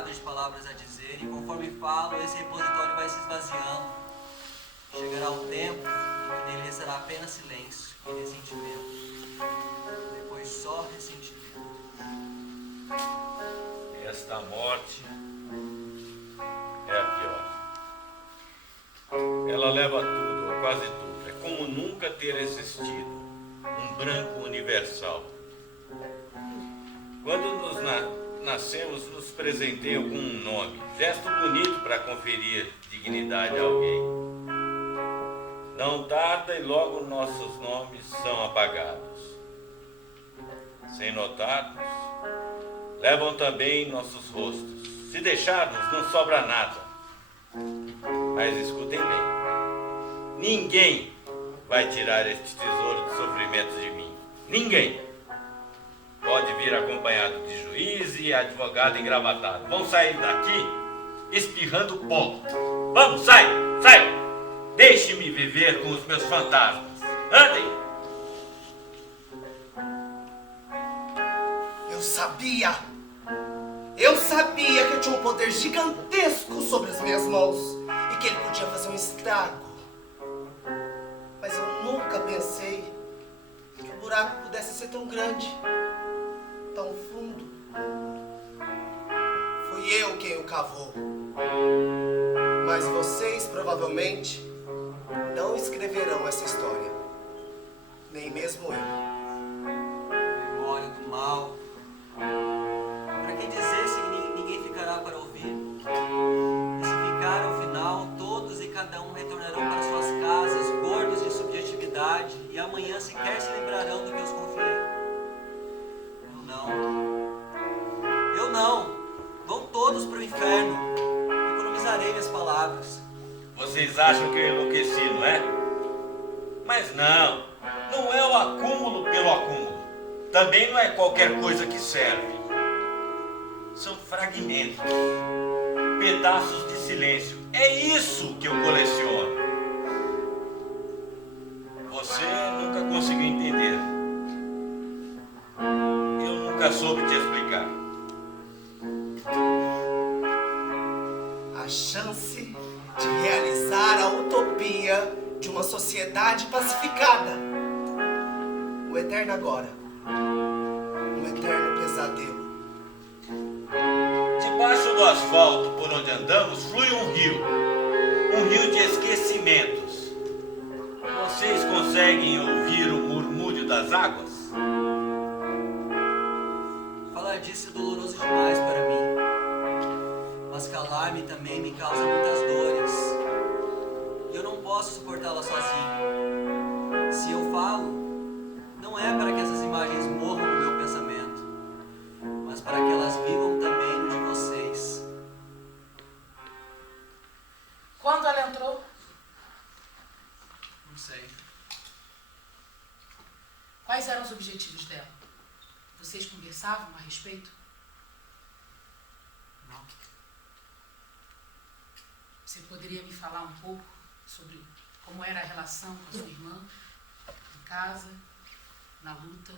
carregado de palavras a dizer, e conforme falo, esse repositório vai se esvaziando. Chegará um tempo em que nele restará apenas silêncio e ressentimento. Depois só ressentimento. Esta morte é a pior. Ela leva tudo, ou quase tudo. É como nunca ter existido. Um branco universal. Quando nascemos, nos presenteia algum nome. Gesto bonito para conferir dignidade a alguém. Não tarda e logo nossos nomes são apagados. Sem notarmos, levam também nossos rostos. Se deixarmos, não sobra nada. Mas escutem bem. Ninguém vai tirar este tesouro de sofrimento de mim. Ninguém. Pode vir acompanhado de juiz e advogado engravatado. Vão sair daqui espirrando pó. Vamos, sai, sai. Deixe-me viver com os meus fantasmas. Andem. Eu sabia que eu tinha um poder gigantesco sobre as minhas mãos e que ele podia fazer um estrago. Mas eu nunca pensei que o buraco pudesse ser tão grande, tão fundo. Fui eu quem o cavou. Mas vocês provavelmente não escreverão essa história. Nem mesmo eu. Memória do mal. Para quem dizer se ninguém ficará para ouvir? E se ficar ao final, todos e cada um retornarão para suas casas, gordos de subjetividade, e amanhã sequer se lembrarão do que os confiei. Eu não. Vão todos para o inferno. Economizarei minhas palavras. Vocês acham que eu enlouqueci, não é? Mas não é o acúmulo pelo acúmulo. Também não é qualquer coisa que serve. São fragmentos, pedaços de silêncio. É isso que eu coleciono. Você nunca conseguiu entender. Eu nunca soube te explicar. A chance de realizar a utopia de uma sociedade pacificada. O eterno agora. Um eterno pesadelo. Debaixo do asfalto por onde andamos flui um rio de esquecimentos. Vocês conseguem ouvir o murmúrio das águas? Falar disso é doloroso demais para mim. Mas calar-me também me causa muitas dores. E eu não posso suportá-la sozinho. Se eu falo, não é para que essas imagens morram no meu pensamento, mas para que elas vivam também no de vocês. Quando ela entrou? Não sei. Quais eram os objetivos dela? Vocês conversavam a respeito? Não. Você poderia me falar um pouco sobre como era a relação com a sua irmã, em casa, na luta?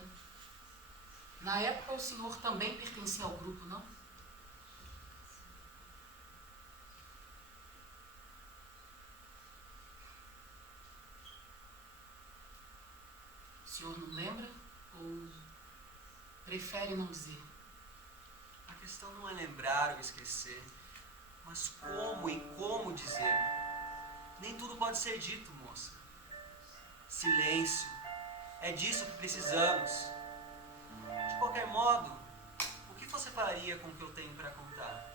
Na época o senhor também pertencia ao grupo, não? O senhor não lembra ou prefere não dizer? A questão não é lembrar ou esquecer, mas como e como dizer. Nem tudo pode ser dito, moça. Silêncio. É disso que precisamos. De qualquer modo, o que você faria com o que eu tenho para contar?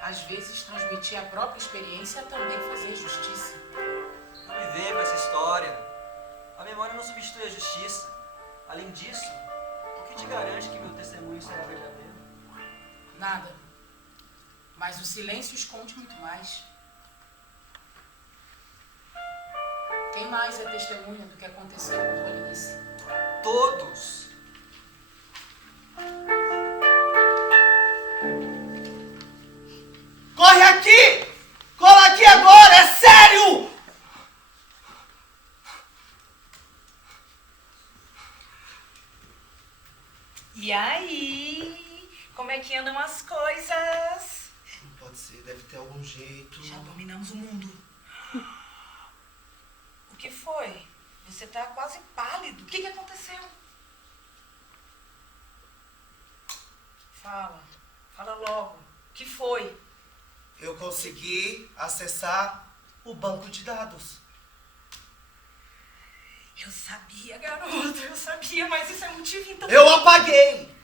Às vezes, transmitir a própria experiência é também fazer justiça. Não me venha com essa história. A memória não substitui a justiça. Além disso, o que te garante que meu testemunho será verdadeiro? Nada. Mas o silêncio esconde muito mais. Quem mais é testemunha do que aconteceu com Polinice? Todos! Corre aqui! Cola aqui agora! É sério! E aí? Como é que andam as coisas? pode ser, deve ter algum jeito. Já dominamos o mundo. O que foi? Você tá quase pálido. O que aconteceu? Fala logo. O que foi? Eu consegui acessar o banco de dados. Eu sabia, garoto, eu sabia, mas isso é motivo então... Eu apaguei!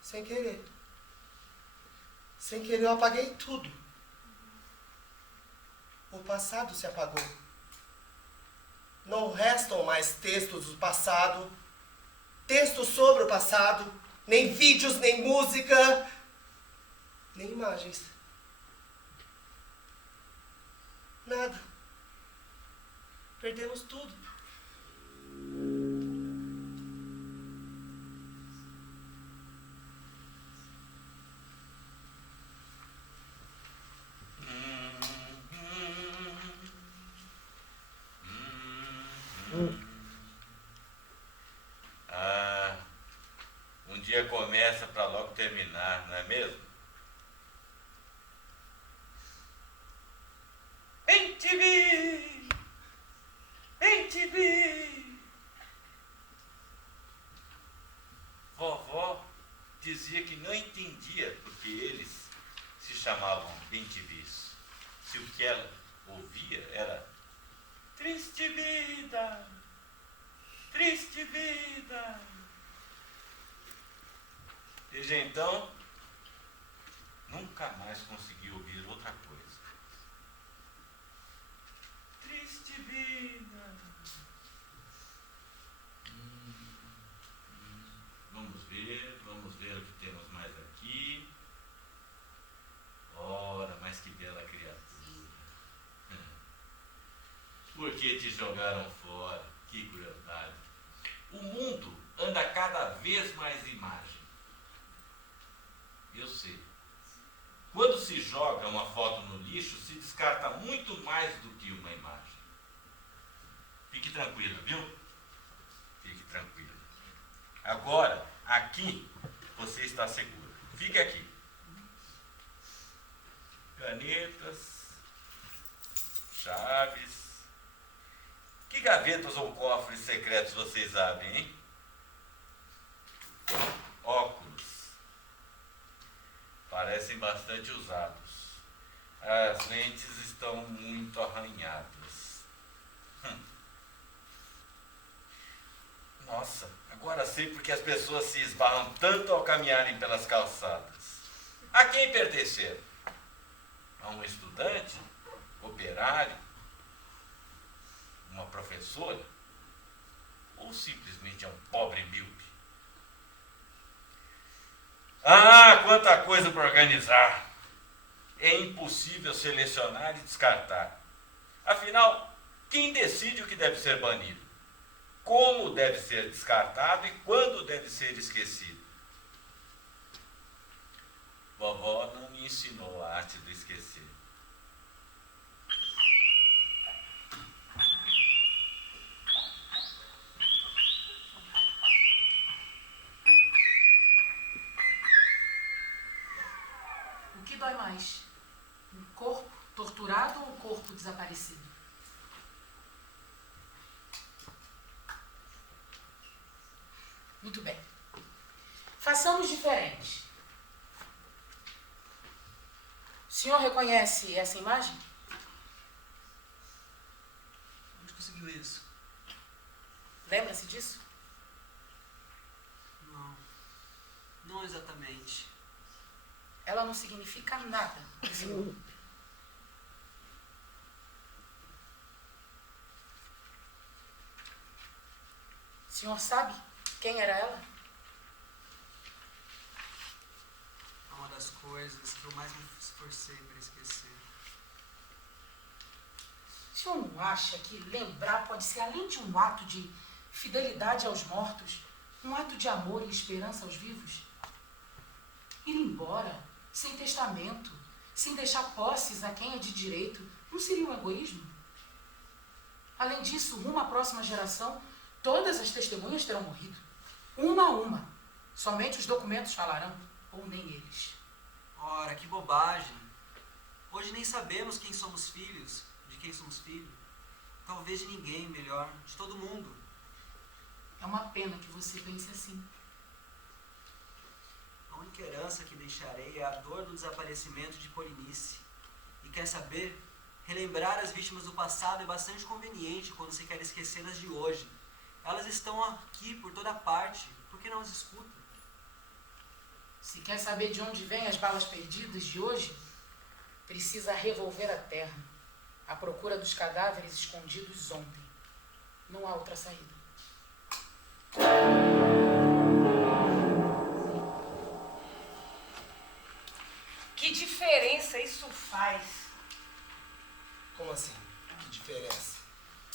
Sem querer. Sem querer eu apaguei tudo. O passado se apagou. Não restam mais textos do passado, textos sobre o passado, nem vídeos, nem música, nem imagens. Nada. Perdemos tudo. Um dia começa para logo terminar, não é mesmo? MTV! MTV! Vovó dizia que não entendia porque eles se chamavam MTVs. Se o que ela ouvia era triste vida, triste vida. Desde então, nunca mais consegui ouvir outra coisa. Triste vida. Vamos ver o que temos mais aqui. Ora, mas que bela criatura. Por que te jogaram fora? Que crueldade. O mundo anda cada vez mais imagem. Eu sei. Quando se joga uma foto no lixo, se descarta muito mais do que uma imagem. Fique tranquila, viu? Fique tranquila. Agora, aqui, você está segura. Fique aqui. Canetas, chaves. Que gavetas ou cofres secretos vocês abrem, hein? Óculos. Parecem bastante usados. As lentes estão muito arranhadas. Nossa, agora sei porque as pessoas se esbarram tanto ao caminharem pelas calçadas. A quem pertencer? A um estudante? Operário? Uma professora? Ou simplesmente a um pobre míope? Ah, quanta coisa para organizar! É impossível selecionar e descartar. Afinal, quem decide o que deve ser banido? Como deve ser descartado e quando deve ser esquecido? Vovó não me ensinou a arte do esquecer. O que dói mais? Um corpo torturado ou um corpo desaparecido? Muito bem. Façamos diferente. O senhor reconhece essa imagem? Onde conseguiu isso? Lembra-se disso? Não. Não exatamente. Ela não significa nada, senhor. O senhor sabe quem era ela? É uma das coisas que eu mais me esforcei para esquecer. O senhor não acha que lembrar pode ser, além de um ato de fidelidade aos mortos, um ato de amor e esperança aos vivos? Ir embora, sem testamento, sem deixar posses a quem é de direito, não seria um egoísmo? Além disso, rumo à próxima geração, todas as testemunhas terão morrido. Uma a uma. Somente os documentos falarão, ou nem eles. Ora, que bobagem. Hoje nem sabemos quem somos filhos, de quem somos filhos. Talvez de ninguém, melhor, de todo mundo. É uma pena que você pense assim. A única herança que deixarei é a dor do desaparecimento de Polinice. E quer saber? Relembrar as vítimas do passado é bastante conveniente quando se quer esquecê-las de hoje. Elas estão aqui por toda parte. Por que não as escuta? Se quer saber de onde vêm as balas perdidas de hoje, precisa revolver a terra, à procura dos cadáveres escondidos ontem. Não há outra saída. Que diferença isso faz? Como assim? Que diferença?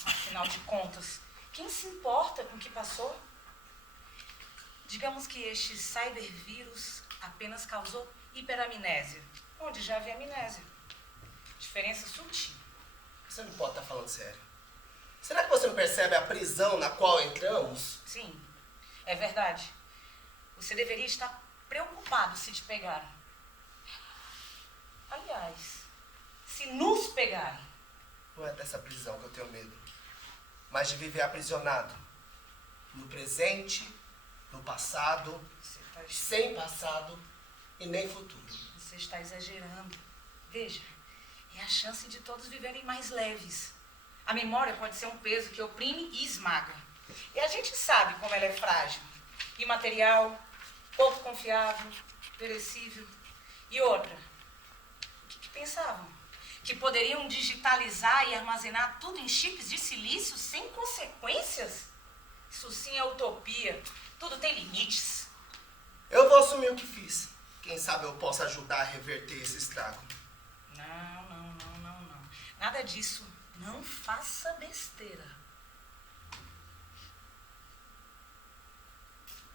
Afinal de contas, quem se importa com o que passou? Digamos que este cybervírus apenas causou hiperamnésia, onde já havia amnésia. Diferença sutil. Você não pode estar falando sério. Será que você não percebe a prisão na qual entramos? Sim, é verdade. Você deveria estar preocupado se te pegarem. Aliás, se nos pegarem. Não é dessa prisão que eu tenho medo, mas de viver aprisionado. No presente, no passado, sem passado e nem futuro. Você está exagerando. Veja, é a chance de todos viverem mais leves. A memória pode ser um peso que oprime e esmaga. E a gente sabe como ela é frágil. Imaterial, pouco confiável, perecível. E outra, o que pensavam? Que poderiam digitalizar e armazenar tudo em chips de silício sem consequências? Isso sim é utopia. Tudo tem limites. Eu vou assumir o que fiz. Quem sabe eu possa ajudar a reverter esse estrago. Não. Nada disso. Não faça besteira.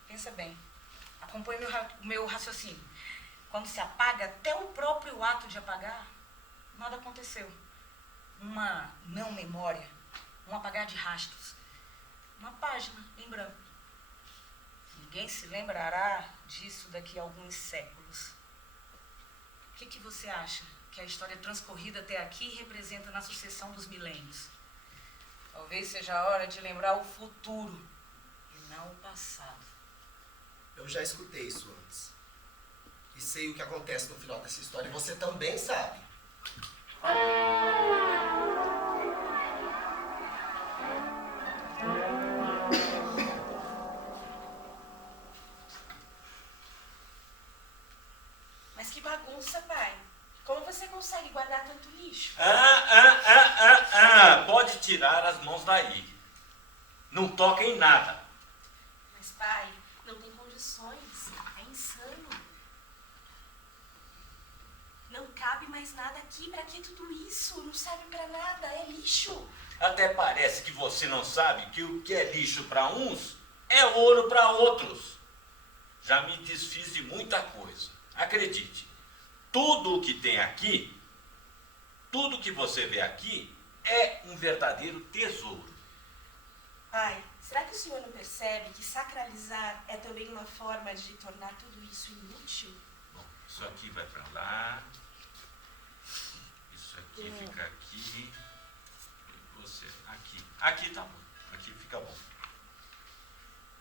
Pensa bem. Acompanhe o meu raciocínio. Quando se apaga até o próprio ato de apagar, nada aconteceu. Uma não memória, um apagar de rastros. Uma página em branco. Ninguém se lembrará disso daqui a alguns séculos. O que você acha que a história transcorrida até aqui representa na sucessão dos milênios? Talvez seja a hora de lembrar o futuro e não o passado. Eu já escutei isso antes. E sei o que acontece no final dessa história. E você também sabe. Mas que bagunça, pai. Como você consegue guardar tanto lixo? Pode tirar as mãos daí. Não toca em nada. Mas, pai, não tem condições. É insano. Não cabe mais nada aqui. Pra que tudo isso? Não serve pra nada. É lixo. Até parece que você não sabe que o que é lixo para uns é ouro para outros. Já me desfiz de muita coisa. Acredite, tudo o que tem aqui, tudo que você vê aqui, é um verdadeiro tesouro. Pai, será que o senhor não percebe que sacralizar é também uma forma de tornar tudo isso inútil? Bom, isso aqui vai para lá, isso aqui fica aqui, e você aqui. Aqui tá bom, aqui fica bom.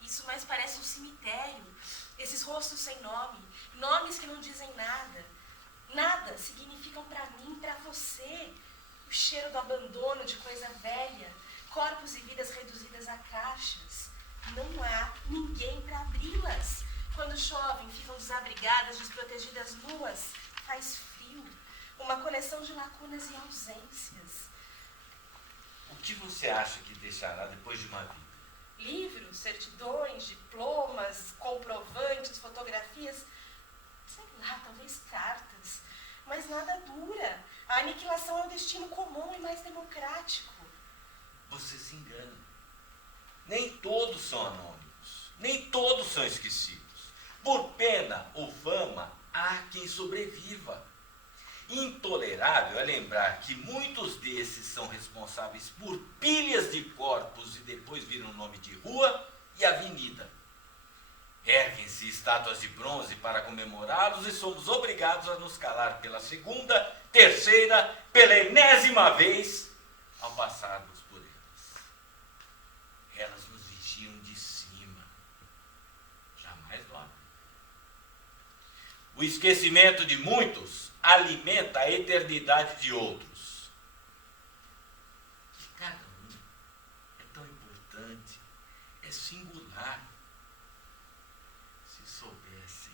Isso mais parece um cemitério. Esses rostos sem nome, nomes que não dizem nada. Nada significam pra mim, pra você. O cheiro do abandono de coisa velha, corpos e vidas reduzidas a caixas. Não há ninguém pra abri-las. Quando chovem, ficam desabrigadas, desprotegidas, nuas. Faz frio. Uma coleção de lacunas e ausências. O que você acha que deixará depois de uma vida? Livros, certidões, diplomas, comprovantes, fotografias, sei lá, talvez cartas, mas nada dura. A aniquilação é um destino comum e mais democrático. Você se engana. Nem todos são anônimos, nem todos são esquecidos. Por pena ou fama, há quem sobreviva. Intolerável é lembrar que muitos desses são responsáveis por pilhas de corpos e depois viram nome de rua e avenida. Erguem-se estátuas de bronze para comemorá-los e somos obrigados a nos calar pela segunda, terceira, pela enésima vez ao passarmos por elas. Elas nos vigiam de cima, jamais do alto. O esquecimento de muitos alimenta a eternidade de outros. Cada um é tão importante, é singular. Se soubessem.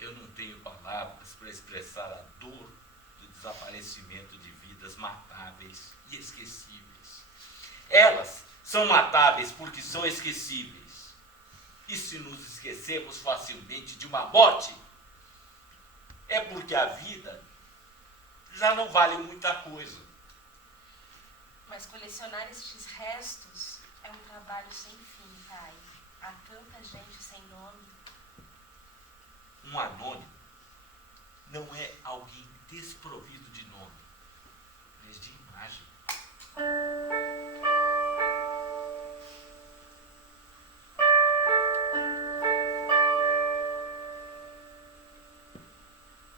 Eu não tenho palavras para expressar a dor do desaparecimento de vidas matáveis e esquecíveis. Elas são matáveis porque são esquecíveis. E se nos esquecemos facilmente de uma morte, é porque a vida já não vale muita coisa. Mas colecionar estes restos é um trabalho sem fim, pai. Há tanta gente sem nome. Um anônimo não é alguém desprovido de nome, mas de imagem.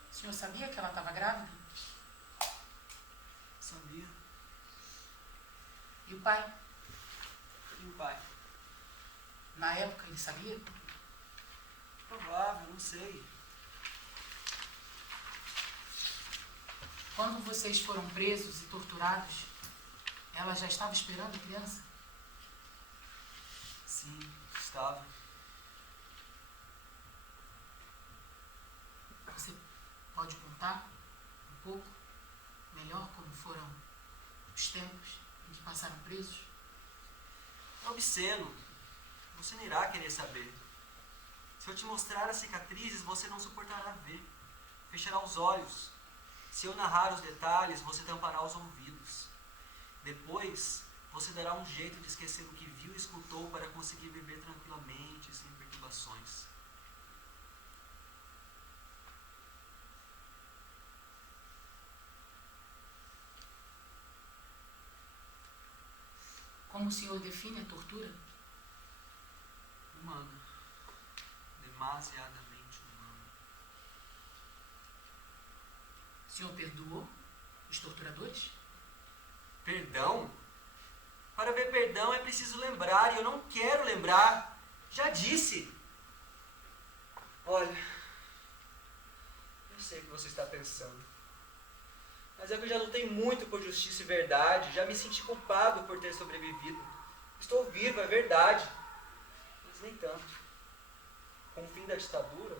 O senhor sabia que ela estava grávida? Sabia? E o pai? E o pai? Na época ele sabia? Provável, não sei. Quando vocês foram presos e torturados, ela já estava esperando a criança? Sim, estava. Você pode contar um pouco melhor como foram os tempos em que passaram presos? É obsceno. Você não irá querer saber. Se eu te mostrar as cicatrizes, você não suportará ver. Fechará os olhos. Se eu narrar os detalhes, você tampará os ouvidos. Depois, você dará um jeito de esquecer o que viu e escutou para conseguir viver tranquilamente, sem perturbações. Como o senhor define a tortura? Humana. Demasiadamente humana. O senhor perdoou os torturadores? Perdão? Para ver perdão é preciso lembrar, e eu não quero lembrar. Já disse. Olha, eu sei o que você está pensando. Mas é que eu já lutei muito por justiça e verdade, já me senti culpado por ter sobrevivido. Estou vivo, é verdade. Mas nem tanto. Com o fim da ditadura,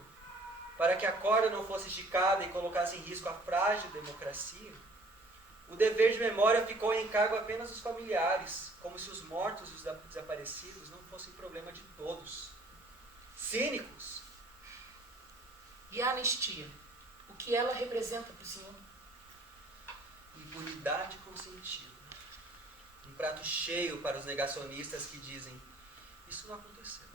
para que a corda não fosse esticada e colocasse em risco a frágil democracia, o dever de memória ficou em encargo apenas dos familiares, como se os mortos e os desaparecidos não fossem problema de todos. Cínicos. E a anistia? O que ela representa para o senhor? Impunidade consentida. Um prato cheio para os negacionistas que dizem: isso não aconteceu.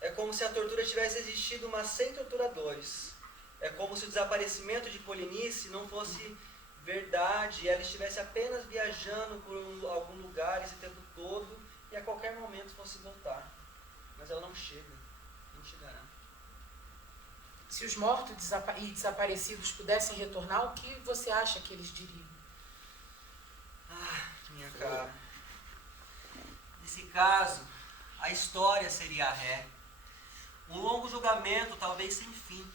É como se a tortura tivesse existido, mas sem torturadores. É como se o desaparecimento de Polinice não fosse verdade e ela estivesse apenas viajando por algum lugar esse tempo todo e a qualquer momento fosse voltar. Mas ela não chega, não chegará. Se os mortos e desaparecidos pudessem retornar, o que você acha que eles diriam? Ah, minha cara. Nesse caso, a história seria a ré. Um longo julgamento, talvez sem fim.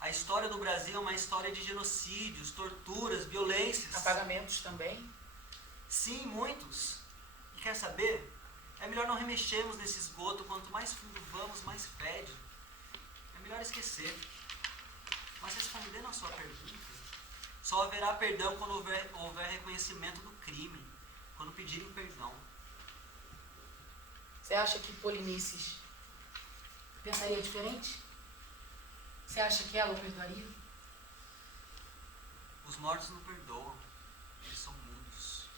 A história do Brasil é uma história de genocídios, torturas, violências. Apagamentos também? Sim, muitos. E quer saber? É melhor não remexermos nesse esgoto. Quanto mais fundo vamos, mais fede. É melhor esquecer. Mas respondendo a sua pergunta, só haverá perdão quando houver reconhecimento do crime. Quando pedirem perdão. Você acha que Polinices pensaria diferente? Você acha que ela o perdoaria? Os mortos não perdoam. Eles são mudos.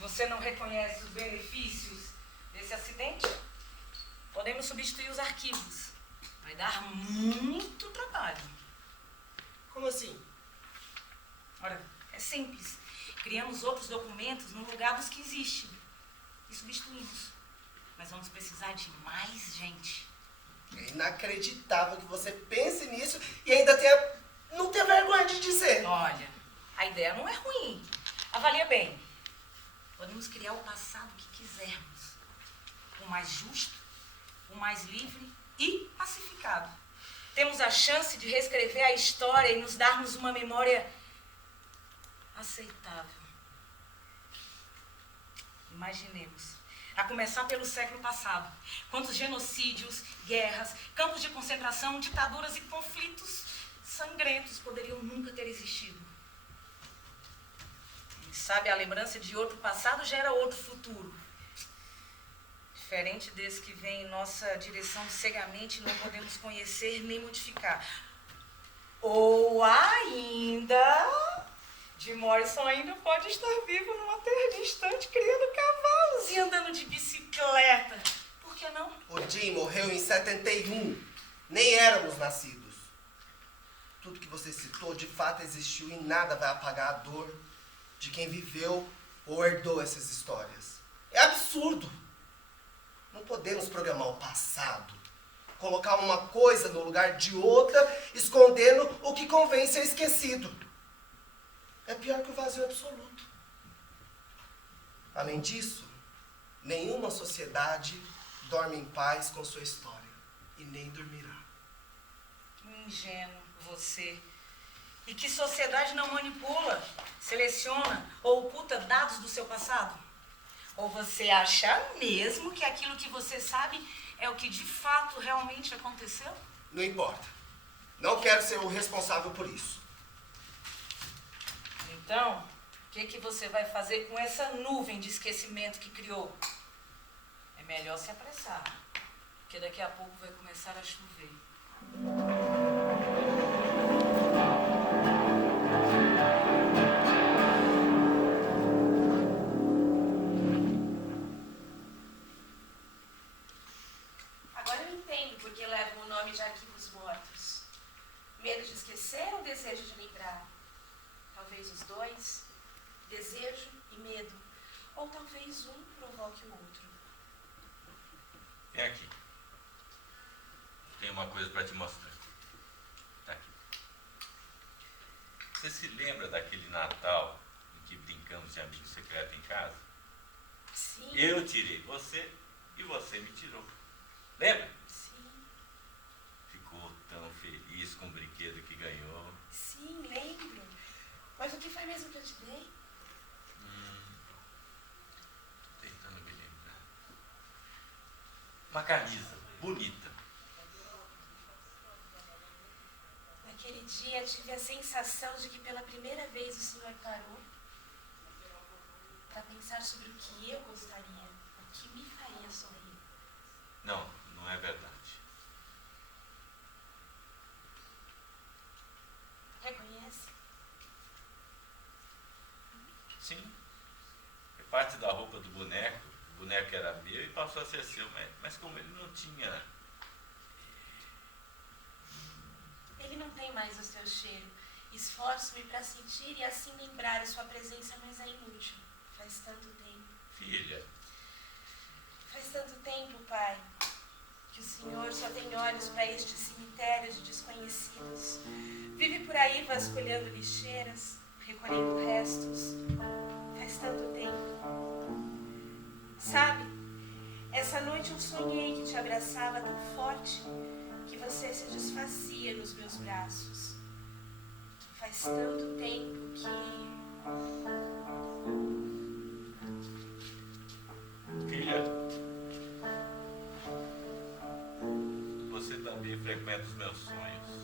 você não reconhece os benefícios desse acidente, podemos substituir os arquivos. Vai dar muito trabalho. Como assim? Ora, é simples. Criamos outros documentos no lugar dos que existem e substituímos. Mas vamos precisar de mais gente. É inacreditável que você pense nisso e ainda não tenha vergonha de dizer. Olha, a ideia não é ruim. Avalia bem. Podemos criar o passado que quisermos. O mais justo, o mais livre e pacificado. Temos a chance de reescrever a história e nos darmos uma memória aceitável. Imaginemos, a começar pelo século passado, quantos genocídios, guerras, campos de concentração, ditaduras e conflitos sangrentos poderiam nunca ter existido. Quem sabe a lembrança de outro passado gera outro futuro. Diferente desse que vem em nossa direção cegamente, não podemos conhecer nem modificar. Ou ainda, Jim Morrison ainda pode estar vivo numa terra distante, criando cavalos e andando de bicicleta. Por que não? O Jim morreu em 71. Nem éramos nascidos. Tudo que você citou de fato existiu e nada vai apagar a dor de quem viveu ou herdou essas histórias. É absurdo. Não podemos programar o passado, colocar uma coisa no lugar de outra, escondendo o que convém ser esquecido. É pior que o vazio absoluto. Além disso, nenhuma sociedade dorme em paz com sua história, e nem dormirá. Ingênuo você. E que sociedade não manipula, seleciona ou oculta dados do seu passado? Ou você acha mesmo que aquilo que você sabe é o que de fato realmente aconteceu? Não importa. Não quero ser o responsável por isso. Então, o que você vai fazer com essa nuvem de esquecimento que criou? É melhor se apressar, porque daqui a pouco vai começar a chover. Agora eu entendo por que levam o nome de arquivos mortos. Medo de esquecer ou desejo de lembrar? Talvez os dois, desejo e medo. Ou talvez um provoque o outro. Vem aqui. Tenho uma coisa para te mostrar. Tá aqui. Você se lembra daquele Natal em que brincamos de amigo secreto em casa? Sim. Eu tirei você e você me tirou. Lembra? Sim, Ficou tão feliz com o brinquedo que ganhou. sim, lembro. Mas o que foi mesmo que eu te dei? Tô tentando me lembrar. Uma camisa bonita. Naquele dia tive a sensação de que pela primeira vez o Senhor parou para pensar sobre o que eu gostaria, o que me faria sorrir. Não, não é verdade. Reconhece? Sim. É parte da roupa do boneco. O boneco era meu e passou a ser seu. Mas como ele não tinha... Ele não tem mais o seu cheiro. Esforço-me para sentir e assim lembrar a sua presença, mas é inútil. Faz tanto tempo. Filha, Faz tanto tempo, pai, que o Senhor só tem olhos para este cemitério de desconhecidos. Vive por aí vasculhando lixeiras, recolhendo restos. Faz tanto tempo. Sabe, essa noite eu sonhei que te abraçava tão forte que você se desfazia nos meus braços. Faz tanto tempo filha, você também frequenta os meus sonhos.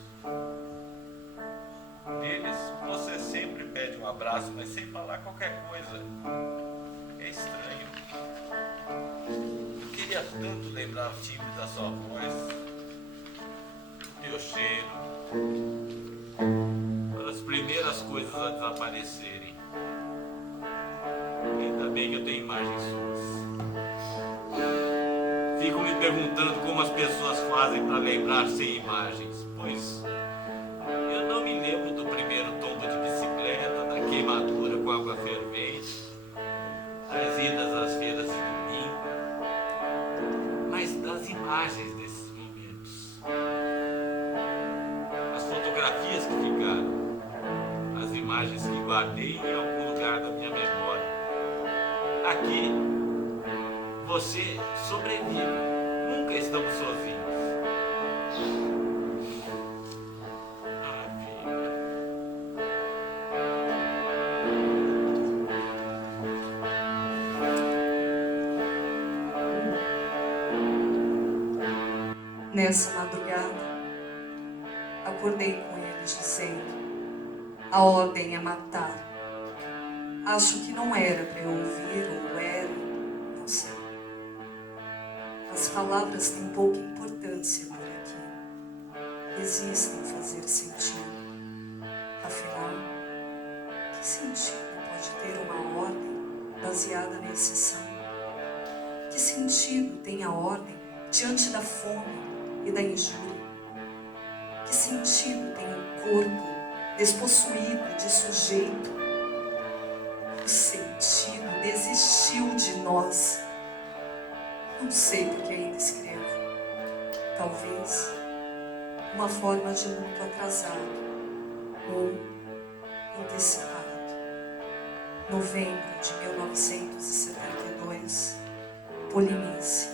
Neles, você sempre pede um abraço, mas sem falar qualquer coisa. É estranho. Eu queria tanto lembrar o timbre da sua voz, o teu cheiro, para as primeiras coisas a desaparecerem. Ainda bem que eu tenho imagens suas. Fico me perguntando como as pessoas fazem para lembrar sem imagens, pois eu não me lembro do primeiro tombo de bicicleta, da queimadura com água fervente, das idas às feiras de domingo, mas das imagens desses momentos. As fotografias que ficaram, as imagens que guardei em algum lugar da minha memória. Aqui, você sobrevive. Nunca estamos sozinhos. Ah, filha. Nessa madrugada, acordei com ele dizendo: a ordem é matar. Acho que não era para eu ouvir, ou era, não sei. As palavras têm pouca importância por aqui. Resistem a fazer sentido. Afinal, que sentido pode ter uma ordem baseada na exceção? Que sentido tem a ordem diante da fome e da injúria? Que sentido tem o corpo despossuído de sujeito? O sentido desistiu de nós. Não sei porque ainda escrevo. Talvez uma forma de luto atrasado ou antecipado. Novembro de 1972, Polimense.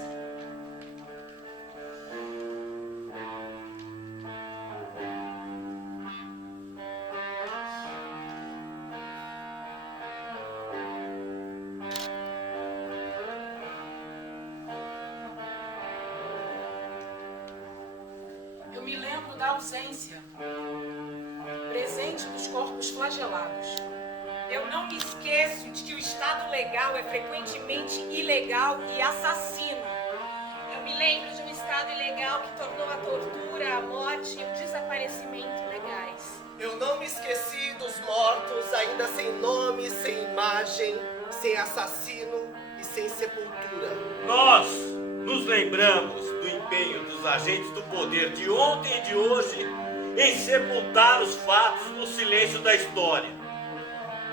Eu me lembro da ausência presente dos corpos flagelados. Eu não me esqueço de que o Estado legal é frequentemente ilegal e assassino. Eu me lembro de um Estado ilegal que tornou a tortura, a morte e o desaparecimento legais. Eu não me esqueci dos mortos, ainda sem nome, sem imagem, sem assassino e sem sepultura. Nós nos lembramos do empenho dos agentes do poder de ontem e de hoje em sepultar os fatos no silêncio da história.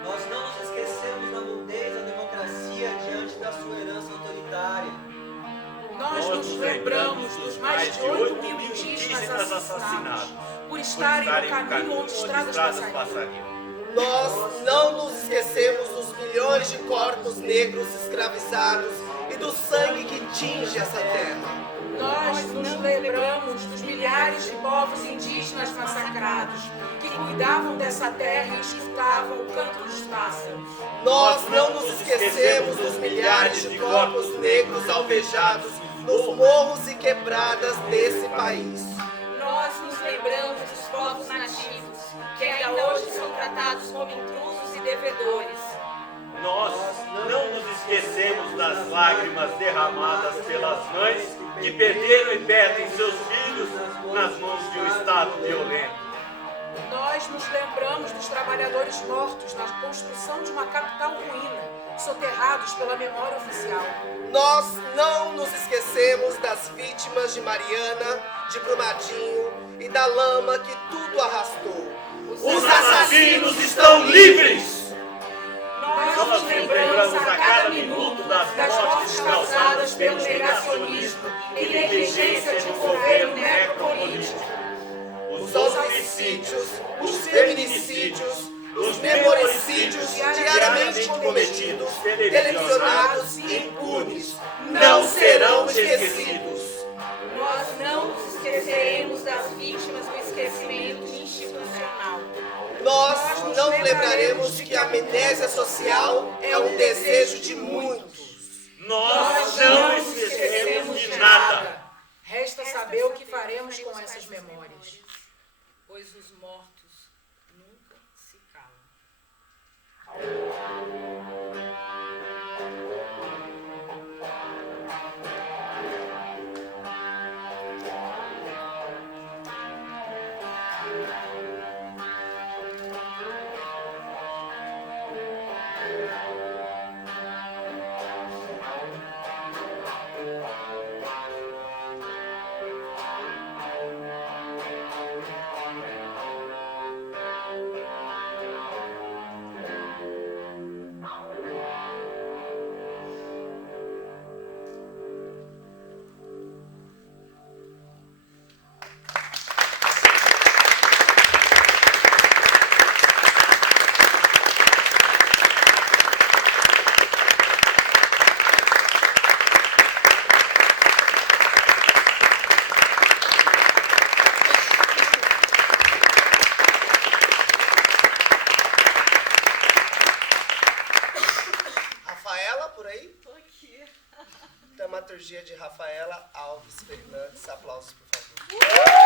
Nós não nos esquecemos da mudez da democracia diante da sua herança autoritária. Nós nos lembramos dos mais de 8 mil indígenas assassinados por estarem no caminho onde estradas passariam. Nós não nos esquecemos dos milhões de corpos negros escravizados e do sangue que tinge essa terra. Nós nos lembramos dos milhares de povos indígenas massacrados, que cuidavam dessa terra e escutavam o canto dos pássaros. Nós não nos esquecemos dos milhares de corpos negros alvejados nos morros e quebradas desse país. Nós nos lembramos dos povos nativos, que ainda hoje são tratados como intrusos e devedores. Nós não nos esquecemos das lágrimas derramadas pelas mães que perderam e perdem seus filhos nas mãos de um Estado violento. Nós nos lembramos dos trabalhadores mortos na construção de uma capital ruína, soterrados pela memória oficial. Nós não nos esquecemos das vítimas de Mariana, de Brumadinho e da lama que tudo arrastou. Os assassinos estão livres! Nós nos lembramos a cada minuto das mortes causadas pelo negacionismo e negligência de um governo necropolítico. Os homicídios, os feminicídios, os memoricídios diariamente cometidos, televisionados e impunes, não serão esquecidos. Nós não nos esqueceremos das vítimas do esquecimento institucional. Nós não lembraremos de que a amnésia social é um desejo de muitos. Nós não esquecemos de nada. Resta saber o que faremos com essas memórias. Pois os mortos nunca se calam. dramaturgia de Rafaela Alves Fernandes. Aplausos, por favor.